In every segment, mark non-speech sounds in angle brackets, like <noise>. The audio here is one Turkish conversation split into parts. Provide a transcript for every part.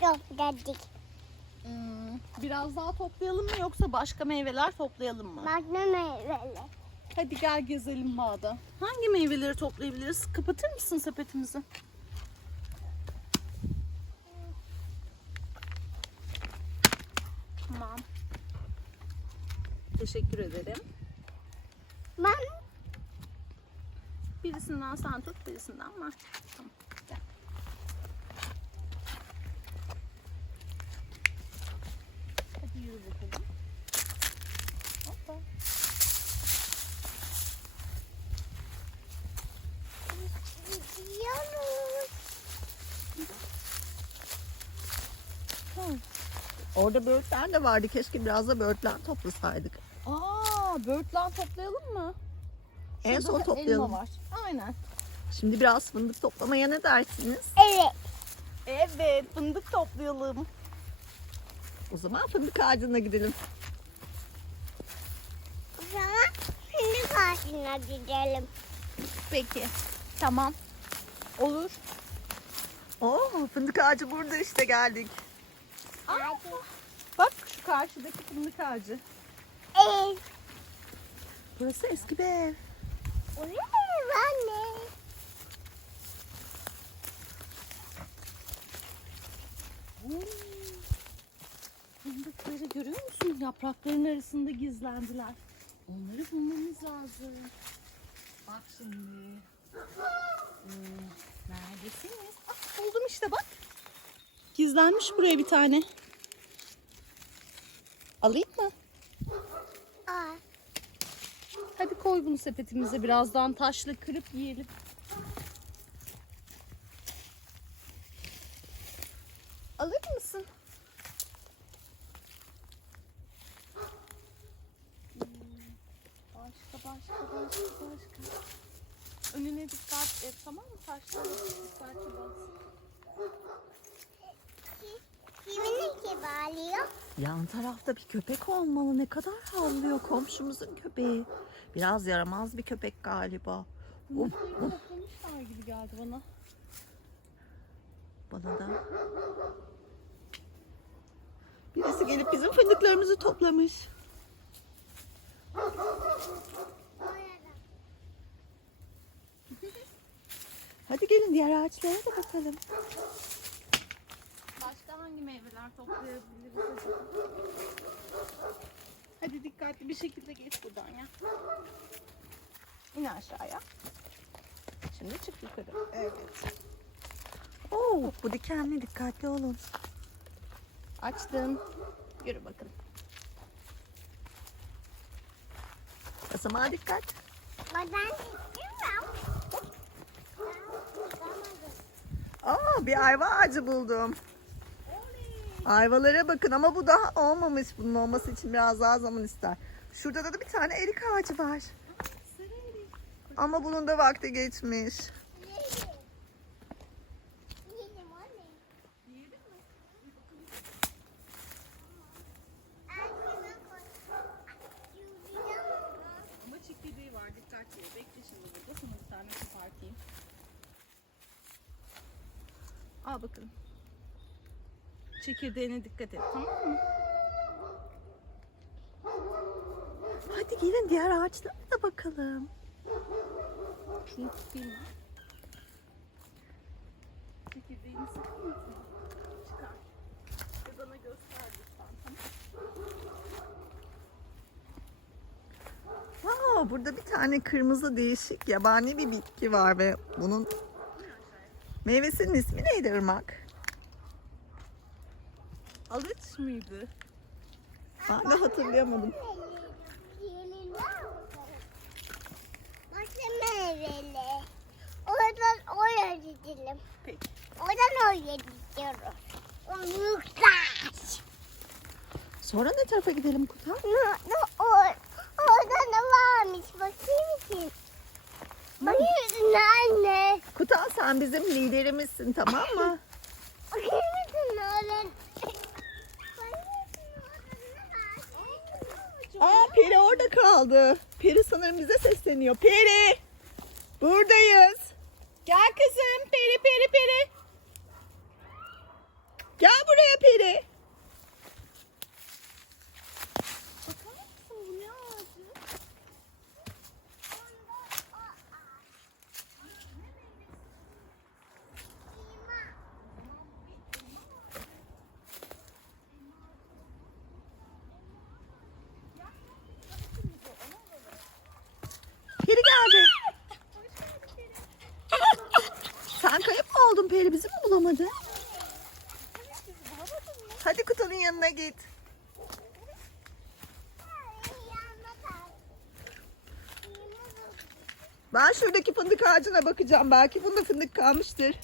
Topladık. Hmm, biraz daha toplayalım mı yoksa başka meyveler toplayalım mı? Magna meyveli. Hadi gel gezelim bağda. Hangi meyveleri toplayabiliriz? Kapatır mısın sepetimizi? Tamam. Teşekkür ederim. Ben Birisinden sen tut, birisinden ben. Tamam. Gel. Hadi yürü bakalım. Hoppa. gidiyoruz. Orada böğürtler de vardı. Keşke biraz da böğürtler toplasaydık. Aa, böğürtlen toplayalım mı? En Şurada son da toplayalım. Elma var. Aynen. Şimdi biraz fındık toplamaya ne dersiniz? Evet. Evet, fındık toplayalım. O zaman fındık ağacına gidelim. O zaman fındık ağacına gidelim. Peki. Tamam. Olur. Oo, fındık ağacı burada işte geldik. Hadi. Şu karşıdaki fındık ağacı. Evet. Burası eski bir ev. O ne anne? Fındıkları görüyor musun? Yaprakların arasında gizlendiler. Onları bulmamız lazım. Bak şimdi. Ee, neredesiniz? Ah, buldum işte bak. Gizlenmiş buraya bir tane. Alayım mı? Aa, Hadi koy bunu sepetimize. Birazdan taşla kırıp yiyelim. Alır mısın? Başka başka başka başka. Önüne dikkat et tamam mı? Taşlara dikkatli bas. Yan tarafta bir köpek olmalı. Ne kadar havlıyor komşumuzun köpeği. Biraz yaramaz bir köpek galiba. Bunları toplamışlar gibi geldi bana. Bana da. Birisi gelip bizim fındıklarımızı toplamış. <laughs> Hadi gelin diğer ağaçlara da bakalım. Hangi meyveler toplayabiliriz acaba? Hadi dikkatli bir şekilde geç buradan ya. İn aşağıya. Şimdi çık yukarı. Evet. Oo, bu dikenli dikkatli olun. Açtım. Yürü bakın. Basamağa dikkat. Gitmiyorum. Aa, bir ayva ağacı buldum. Ayvalara bakın ama bu daha olmamış. Bunun olması için biraz daha zaman ister. Şurada da bir tane erik ağacı var. Ama bunun da vakti geçmiş. Yiyelim anne. Ama çekirdeği var dikkatli. Bekle şimdi burada. Sana bir tane çıkartayım. Al bakalım. Çekirdeğine dikkat et tamam mı? Hadi gelin diğer ağaçlara da bakalım. Şunu tutayım. Çekirdeğini sakın unutma. Çıkar. Ve bana göster lütfen tamam Aa, burada bir tane kırmızı değişik yabani bir bitki var ve bunun meyvesinin ismi neydi Irmak? Alıç mıydı? De hatırlayamadım. Meyveli. Oradan oraya gidelim. Peki. Oradan oraya gidiyoruz. O yüktaş. Sonra ne tarafa gidelim Kutan? Ne, ne, or, orada ne varmış? Bakayım mısın? Bakayım anne? Kutan sen bizim liderimizsin tamam mı? Bakayım mısın oradan? Aa Peri orada kaldı. Peri sanırım bize sesleniyor. Peri! Buradayız. Gel kızım. Peri peri peri. Gel bizi mi bulamadı? Hadi kutunun yanına git. Ben şuradaki fındık ağacına bakacağım. Belki bunda fındık kalmıştır.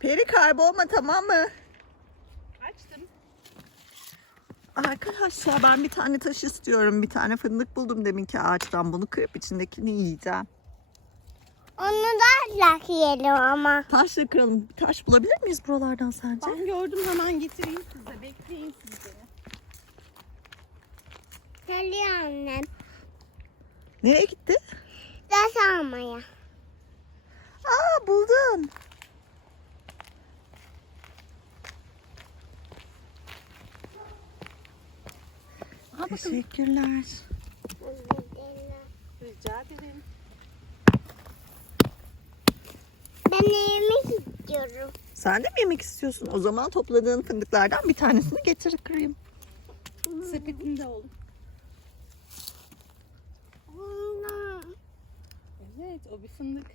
Peri kaybolma tamam mı? Açtım. Arkadaşlar ben bir tane taş istiyorum. Bir tane fındık buldum deminki ağaçtan. Bunu kırıp içindekini yiyeceğim. Onu da yiyelim ama. Taşla kıralım. Bir taş bulabilir miyiz buralardan sence? Ben gördüm hemen getireyim size. Bekleyin siz de. Geliyor annem. Nereye gitti? Ders almaya. Aa buldun. Bakın. Teşekkürler. Rica ederim. Ben yemek istiyorum. Sen de mi yemek istiyorsun? O zaman topladığın fındıklardan bir tanesini getir kırayım. Sepetinde oğlum. Evet o bir fındık.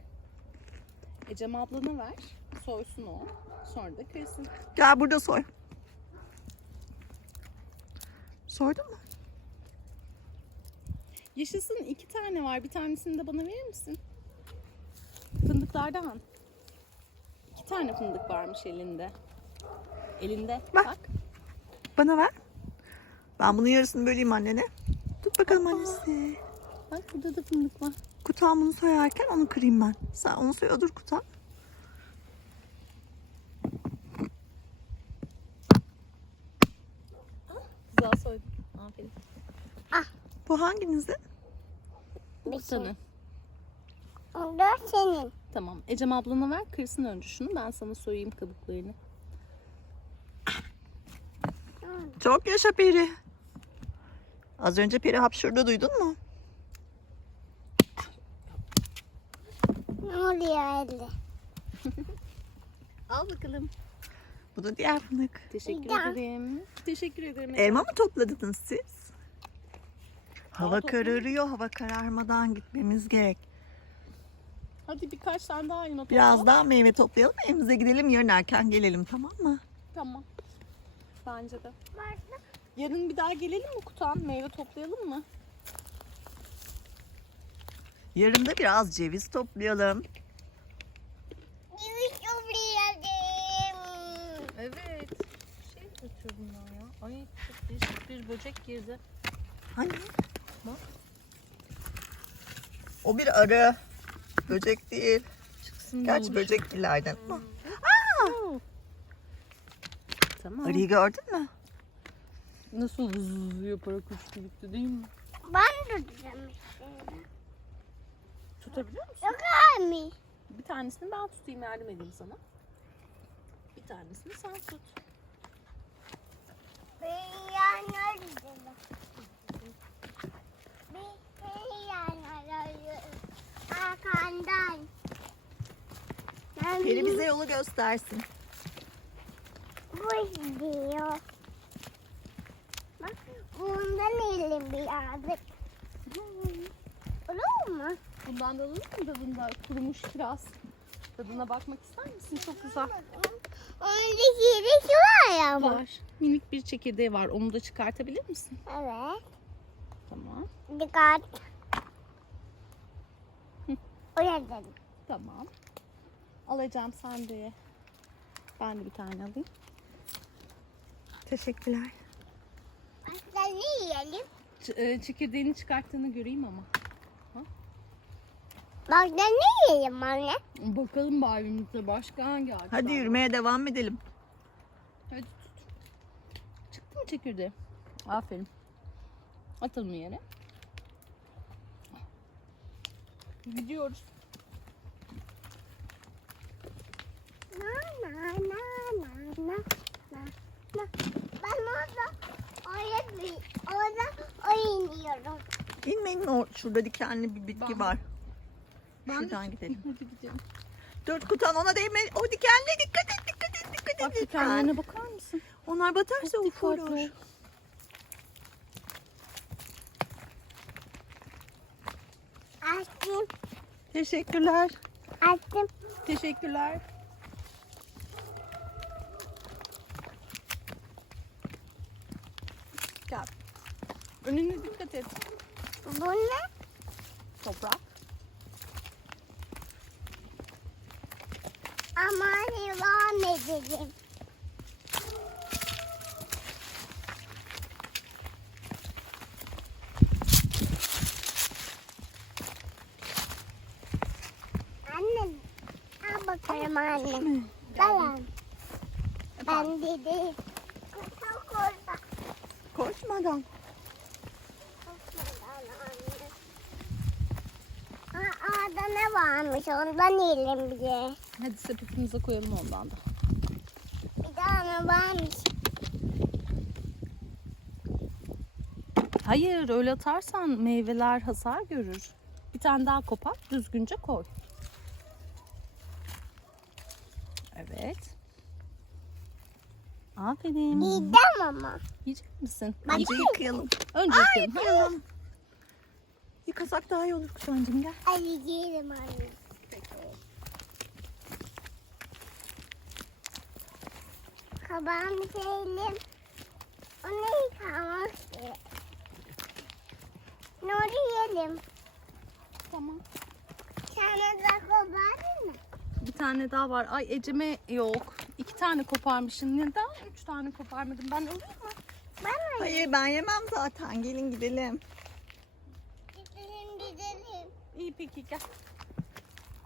Ecem ablana ver. Soysun o. Sonra da kırsın. Gel burada soy. Soydun mu? Yaşasın iki tane var. Bir tanesini de bana verir misin? Fındıklardan. İki tane fındık varmış elinde. Elinde. Bak. Bak. Bana ver. Ben bunun yarısını böleyim annene. Tut bakalım annesi. Bak burada da fındık var. Kutan bunu soyarken onu kırayım ben. Sen onu soy dur kutan. Güzel soydun. Aferin. Bu hanginizin? Bu sana. O da senin. Tamam. Ecem ablana ver. Kırsın önce şunu. Ben sana soyayım kabuklarını. Çok yaşa Peri. Az önce Peri hapşurdu duydun mu? Ne oluyor elde? <laughs> Al bakalım. Bu da diğer fındık. Teşekkür ederim. Teşekkür ederim. Elma mı topladınız siz? Hava kararıyor. Hava kararmadan gitmemiz gerek. Hadi birkaç tane daha elma topla. Biraz daha meyve toplayalım. Evimize gidelim. Yarın erken gelelim tamam mı? Tamam. Bence de. Yarın bir daha gelelim mi Kutan? Meyve toplayalım mı? Yarın da biraz ceviz toplayalım. Yemek toplayalım. Evet. Şey kaçıyor bunlar ya. Ay çok değişik bir böcek girdi. Hani? Bak. O bir arı. Böcek değil. Çıksın Gerçi olur. böceklilerden. ama. Tamam. Arıyı gördün mü? Nasıl vız yaparak uçtu gitti değil mi? Ben de. Tutabiliyor musun? Yok abi. Bir tanesini ben tutayım yardım edeyim sana. Bir tanesini sen tut. Yana gidelim. Bir yana gidelim. Arkandan. Ben Peri bize yolu göstersin. bu gidiyor. Bak bundan elim birazcık. Olur mu? Bundan da alalım mı tadında? Kurumuş kiraz. Tadına bakmak ister misin? Çok güzel. Onun çekirdeği var ya bu. Var. Minik bir çekirdeği var. Onu da çıkartabilir misin? Evet. Tamam. Dikkat. Oraya. Tamam. Alacağım sen de ye. Ben de bir tane alayım. Teşekkürler. Başka ne yiyelim? Ç- e, çekirdeğini çıkarttığını göreyim ama. Başka ne yiyelim anne? Bakalım bari başka hangi ağaç Hadi var? yürümeye devam edelim. Hadi tut. Çıktı mı çekirdeği? Aferin. Atalım yere. Gidiyoruz. Na na na na na na. Ben orada orada orada oynuyorum. İnmeyin o şurada dikenli bir bitki Ben- var. Ben Şuradan gidelim. Hadi gidelim. Dört kutan ona değme. O dikenli dikkat et dikkat et dikkat et. Bak dikenlerine bakar mısın? Onlar batarsa Çok dikkatli Açtım. Teşekkürler. Açtım. Teşekkürler. Gel. Önüne dikkat et. Bu ne? Toprak. Ama devam edelim. Annem. Al bakalım annem. Dayan. Ben dedi. Çok korkma. Koşmadan. Aa, Orada ne varmış ondan yiyelim bir de. Hadi sepetimize koyalım ondan da. Bir tane varmış. Hayır öyle atarsan meyveler hasar görür. Bir tane daha kopar düzgünce koy. Evet. Aferin. Yiyeceğim ama. Yiyecek misin? Bak- İyice yıkayalım. Önce. Yıkayalım. Yıkasak daha iyi olur kutancığım gel. Hadi yiyelim anne. Kabağımı yiyelim. Onu yıkamak. Nuri yiyelim. Tamam. Sana da kabağın mı? Bir tane daha var. Ay Ecem'e yok. İki tane koparmışsın. Neden üç tane koparmadın? Ben alayım mı? Ben mi? Hayır ben yemem zaten. Gelin gidelim. Gidelim. İyi peki gel.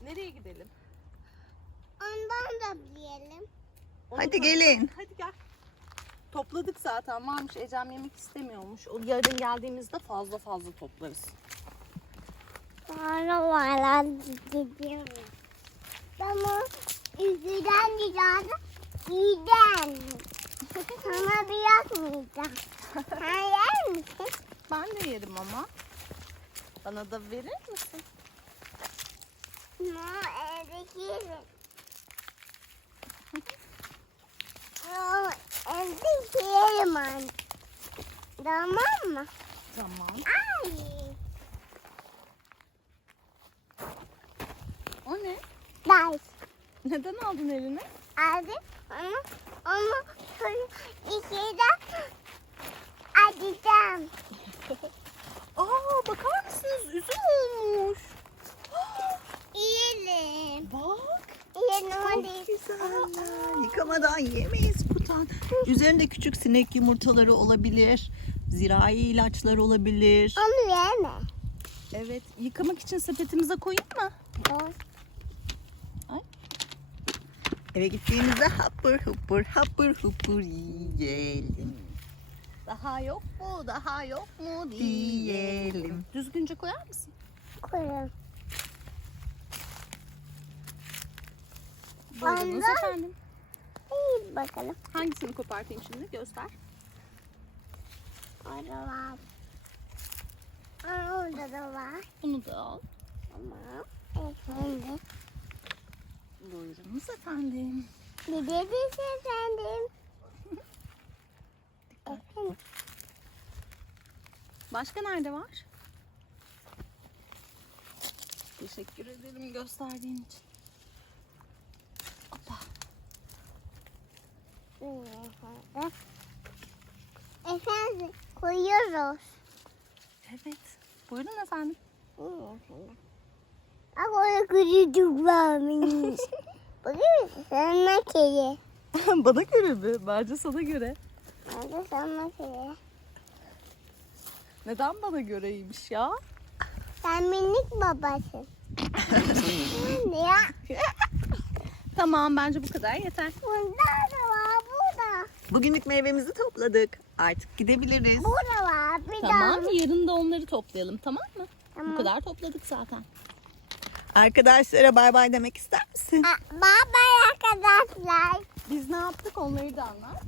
Nereye gidelim? Ondan da yiyelim. Onu Hadi da- gelin. Hadi gel. Topladık zaten varmış. Ecem yemek istemiyormuş. O yarın geldiğimizde fazla fazla toplarız. Sonra valla gidiyorum. Ama üzülen güzeldi. Yiyeceğim. Sana biraz yiyeceğim. Sen yer misin? Ben de yerim ama. Bana da verir misin? No, evdeki yerim. <laughs> No, evdeki yerim anne. Tamam mı? Tamam. Ay. O ne? Nice. Neden aldın eline? Aldım onu, onu sonra içeri açacağım. Aa bakar mısınız? Üzüm olmuş. Yiyelim. Bak. Yiyelim Çok hadi. güzeller. Yıkamadan yemeyiz kutan. Üzerinde küçük sinek yumurtaları olabilir. Zirai ilaçlar olabilir. Onu yeme. Evet. Yıkamak için sepetimize koyayım mı? Dur. Eve gittiğimizde hapır hupur hapır hupur yiyelim. Daha yok mu? Daha yok mu? Yiyelim. Düzgünce koyar mısın? Koyalım. Buyurunuz efendim. İyi bakalım. Hangisini kopartayım şimdi? Göster. Orada var. Aa, orada da var. Bunu da al. Tamam. Efendim. Buyurunuz efendim. Bir de biz efendim. <laughs> Efendim. Başka nerede var? Teşekkür ederim gösterdiğin için. Efendim. Efendim. Koyuyoruz. Evet. Buyurun efendim. İyi efendim. Bak orada küçücük varmış. <laughs> Bakıyor musun? Sana kedi. <laughs> Bana göre mi? Bence sana göre. Orada sana kedi. Neden bana göreymiş ya? Sen minik babasın. ne <laughs> ya? Tamam bence bu kadar yeter. Bunda da var, burada. Bugünlük meyvemizi topladık. Artık gidebiliriz. Burada var, bir Tamam daha. yarın da onları toplayalım tamam mı? Tamam. Bu kadar topladık zaten. Arkadaşlara bay bay demek ister misin? Bye bye arkadaşlar. Biz ne yaptık onları da anlat.